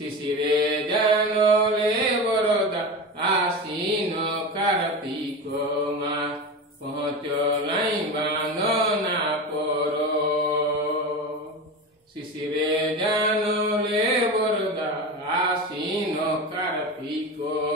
શિશિરે જાનો લે વરોદા આસીનો કાર્તિકોમાં પહોંચ્યો લઈ બાંધો ના પોરો શિશિરે જાનો લે વરોદા આસીનો કાર્તિકો